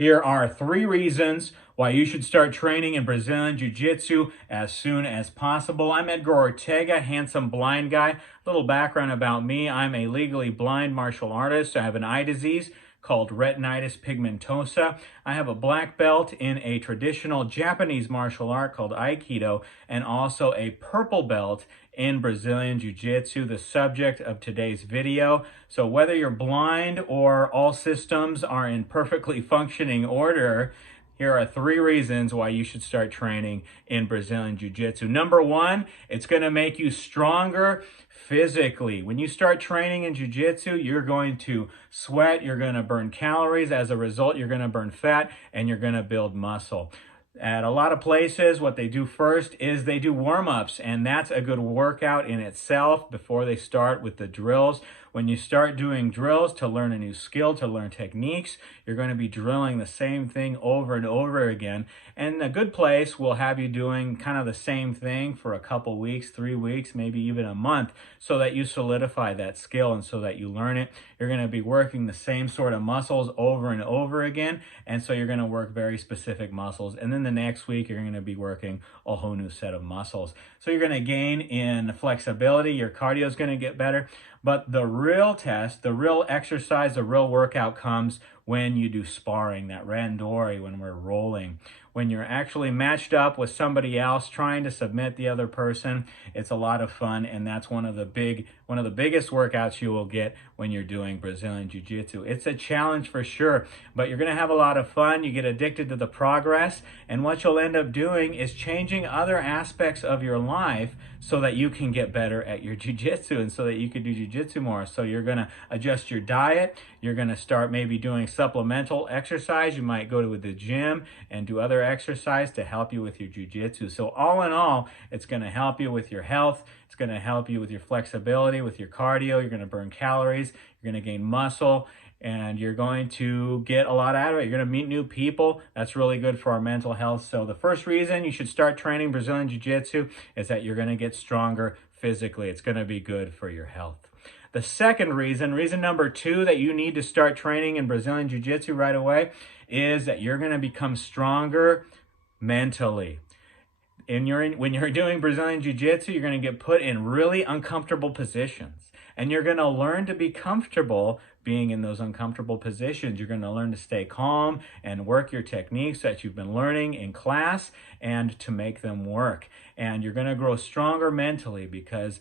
Here are 3 reasons why you should start training in Brazilian Jiu-Jitsu as soon as possible. I'm Edgar Ortega, handsome blind guy. Little background about me. I'm a legally blind martial artist. I have an eye disease called retinitis pigmentosa. I have a black belt in a traditional Japanese martial art called AIKIDO and also a purple belt in Brazilian Jiu-Jitsu, the subject of today's video. So whether you're blind or all systems are in perfectly functioning order, here are 3 reasons why you should start training in Brazilian Jiu-Jitsu. Number 1, it's going to make you stronger physically. When you start training in Jiu-Jitsu, you're going to sweat, you're going to burn calories. As a result, you're going to burn fat and you're going to build muscle. At a lot of places, what they do first is they do warm-ups, and that's a good workout in itself before they start with the drills. When you start doing drills to learn a new skill, to learn techniques, you're going to be drilling the same thing over and over again. And a good place will have you doing kind of the same thing for a couple weeks, 3 weeks, maybe even a month, so that you solidify that skill and so that you learn it. You're going to be working the same sort of muscles over and over again, and so you're going to work very specific muscles. And then the next week, you're going to be working a whole new set of muscles. So you're going to gain in flexibility, your cardio is going to get better. But the real test, the real exercise, the real workout comes when you do sparring, that randori, when we're rolling. When you're actually matched up with somebody else trying to submit the other person, it's a lot of fun, and that's one of the biggest workouts you will get when you're doing Brazilian Jiu-Jitsu. It's a challenge for sure, but you're going to have a lot of fun. You get addicted to the progress, and what you'll end up doing is changing other aspects of your life so that you can get better at your Jiu-Jitsu and so that you can do Jiu-Jitsu more. So you're going to adjust your diet. You're going to start maybe doing supplemental exercise. You might go to the gym and do other exercise to help you with your Jiu-Jitsu. So all in all, it's going to help you with your health. It's going to help you with your flexibility, with your cardio. You're going to burn calories. You're going to gain muscle, and you're going to get a lot out of it. You're going to meet new people. That's really good for our mental health. So the first reason you should start training Brazilian Jiu-Jitsu is that you're going to get stronger physically. It's going to be good for your health. The second reason number 2 that you need to start training in Brazilian Jiu-Jitsu right away is that you're going to become stronger mentally. When you're doing Brazilian Jiu-Jitsu, you're going to get put in really uncomfortable positions. And you're going to learn to be comfortable being in those uncomfortable positions. You're going to learn to stay calm and work your techniques that you've been learning in class and to make them work. And you're going to grow stronger mentally, because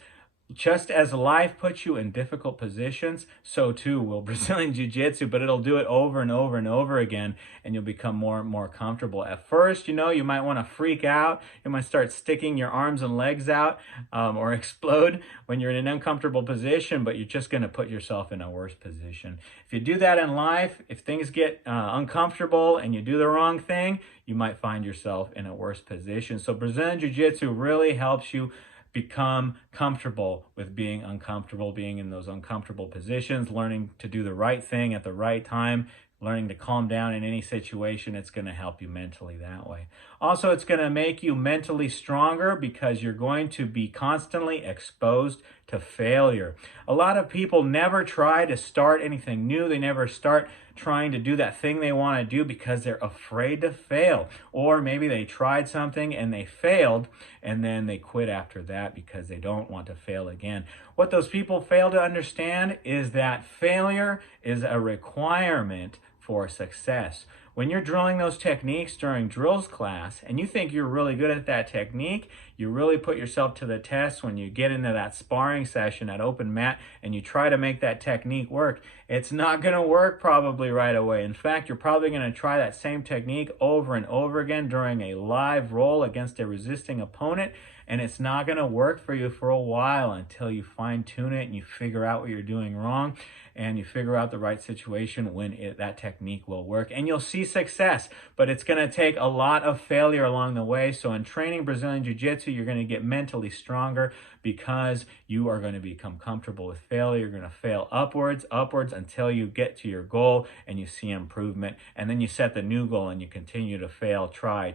just as life puts you in difficult positions, so too will Brazilian Jiu-Jitsu, but it'll do it over and over and over again, and you'll become more and more comfortable. At first, you might want to freak out. You might start sticking your arms and legs out or explode when you're in an uncomfortable position, but you're just going to put yourself in a worse position. If you do that in life, if things get uncomfortable and you do the wrong thing, you might find yourself in a worse position. So Brazilian Jiu-Jitsu really helps you become comfortable with being uncomfortable, being in those uncomfortable positions, learning to do the right thing at the right time, learning to calm down in any situation. It's going to help you mentally that way. Also, it's going to make you mentally stronger because you're going to be constantly exposed to failure. A lot of people never try to start anything new. They never start trying to do that thing they want to do because they're afraid to fail. Or maybe they tried something and they failed, and then they quit after that because they don't want to fail again. What those people fail to understand is that failure is a requirement for success. When you're drilling those techniques during drills class and you think you're really good at that technique, you really put yourself to the test when you get into that sparring session at open mat and you try to make that technique work. It's not going to work probably right away. In fact, you're probably going to try that same technique over and over again during a live roll against a resisting opponent, and it's not going to work for you for a while until you fine-tune it and you figure out what you're doing wrong and you figure out the right situation when that technique will work. And you'll see success, but it's going to take a lot of failure along the way. So in training Brazilian Jiu-Jitsu, you're going to get mentally stronger because you are going to become comfortable with failure. You're going to fail upwards until you get to your goal and you see improvement. And then you set the new goal and you continue to fail, try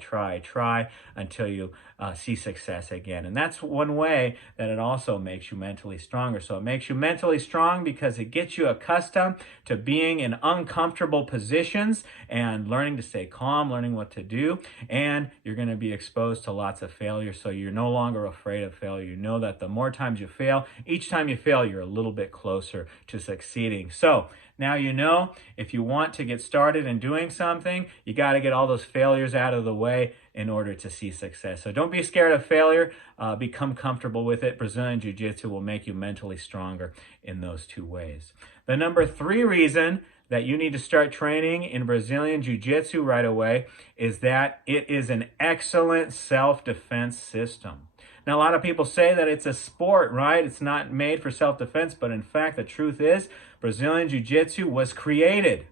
until you see success again. again. And that's one way that it also makes you mentally stronger. So it makes you mentally strong because it gets you accustomed to being in uncomfortable positions and learning to stay calm, learning what to do. And you're going to be exposed to lots of failure. So you're no longer afraid of failure. You know that the more times you fail, each time you fail, you're a little bit closer to succeeding. So now you know, if you want to get started in doing something, you got to get all those failures out of the way in order to see success. So don't be scared of failure. Become comfortable with it. Brazilian Jiu-Jitsu will make you mentally stronger in those two ways. The number 3 reason that you need to start training in Brazilian Jiu-Jitsu right away is that it is an excellent self-defense system. Now, a lot of people say that it's a sport, right? It's not made for self-defense, but in fact, the truth is Brazilian Jiu-Jitsu was created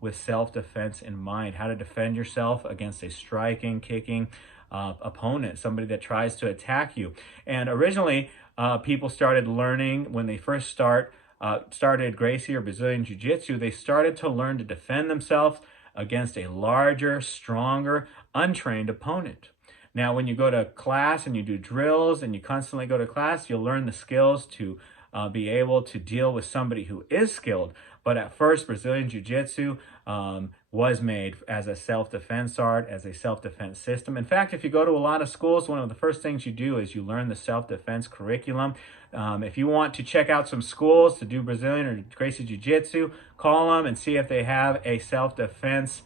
with self-defense in mind, how to defend yourself against a striking, kicking opponent, somebody that tries to attack you. And originally, people started learning when they first started Gracie or Brazilian Jiu-Jitsu, they started to learn to defend themselves against a larger, stronger, untrained opponent. Now, when you go to class and you do drills and you constantly go to class, you'll learn the skills to be able to deal with somebody who is skilled. But at first, Brazilian Jiu-Jitsu was made as a self-defense art, as a self-defense system. In fact, if you go to a lot of schools, one of the first things you do is you learn the self-defense curriculum. If you want to check out some schools to do Brazilian or Gracie Jiu-Jitsu, call them and see if they have a self-defense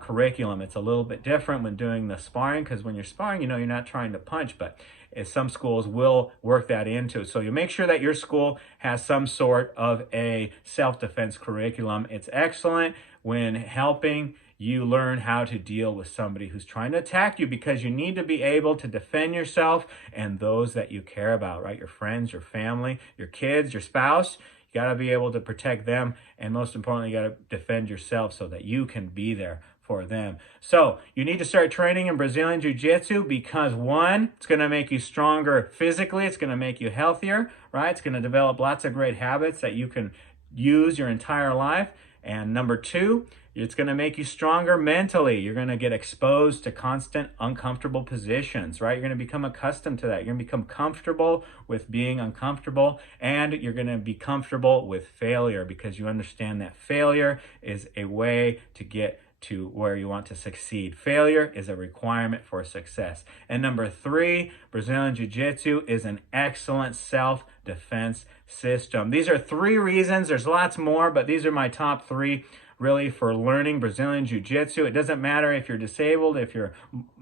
curriculum. It's a little bit different when doing the sparring, because when you're sparring, you know, you're not trying to punch, but some schools will work that into it. So you make sure that your school has some sort of a self-defense curriculum. It's excellent when helping you learn how to deal with somebody who's trying to attack you, because you need to be able to defend yourself and those that you care about, right? Your friends, your family, your kids, your spouse. You got to be able to protect them, and most importantly, you got to defend yourself so that you can be there for them. So you need to start training in Brazilian Jiu-Jitsu because, one, it's going to make you stronger physically. It's going to make you healthier, right? It's going to develop lots of great habits that you can use your entire life. And number 2, it's going to make you stronger mentally. You're going to get exposed to constant uncomfortable positions, right? You're going to become accustomed to that. You're going to become comfortable with being uncomfortable, and you're going to be comfortable with failure because you understand that failure is a way to get to where you want to succeed. Failure is a requirement for success. And number 3, Brazilian Jiu-Jitsu is an excellent self-defense system. These are 3 reasons. There's lots more, but these are my top 3 really for learning Brazilian Jiu-Jitsu. It doesn't matter if you're disabled, if you're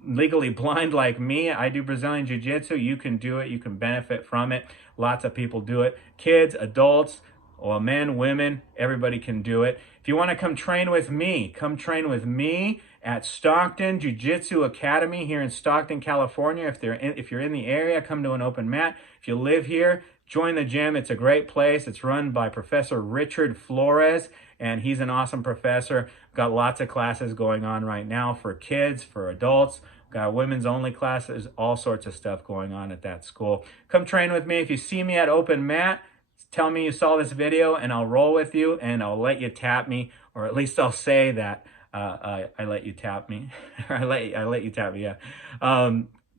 legally blind like me. I do Brazilian Jiu-Jitsu. You can do it. You can benefit from it. Lots of people do it. Kids, adults, well, men, women, everybody can do it. If you want to come train with me, come train with me at Stockton Jiu-Jitsu Academy here in Stockton, California. If you're in the area, come to an open mat. If you live here, join the gym. It's a great place. It's run by Professor Richard Flores, and he's an awesome professor. Got lots of classes going on right now for kids, for adults. Got women's only classes, all sorts of stuff going on at that school. Come train with me. If you see me at open mat, tell me you saw this video and I'll roll with you and I'll let you tap me, or at least I'll say that I let you tap me. Or I let you tap me, yeah.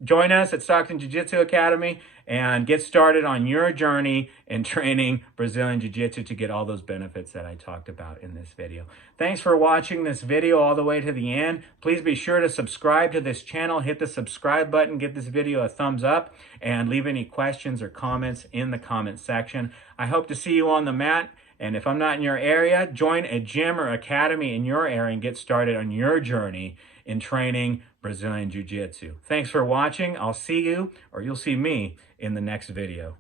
Join us at Stockton Jiu-Jitsu Academy and get started on your journey in training Brazilian Jiu-Jitsu to get all those benefits that I talked about in this video. Thanks for watching this video all the way to the end. Please be sure to subscribe to this channel. Hit the subscribe button, get this video a thumbs up, and leave any questions or comments in the comment section. I hope to see you on the mat. And if I'm not in your area, join a gym or academy in your area and get started on your journey in training Brazilian Jiu-Jitsu. Thanks for watching. I'll see you, or you'll see me, in the next video.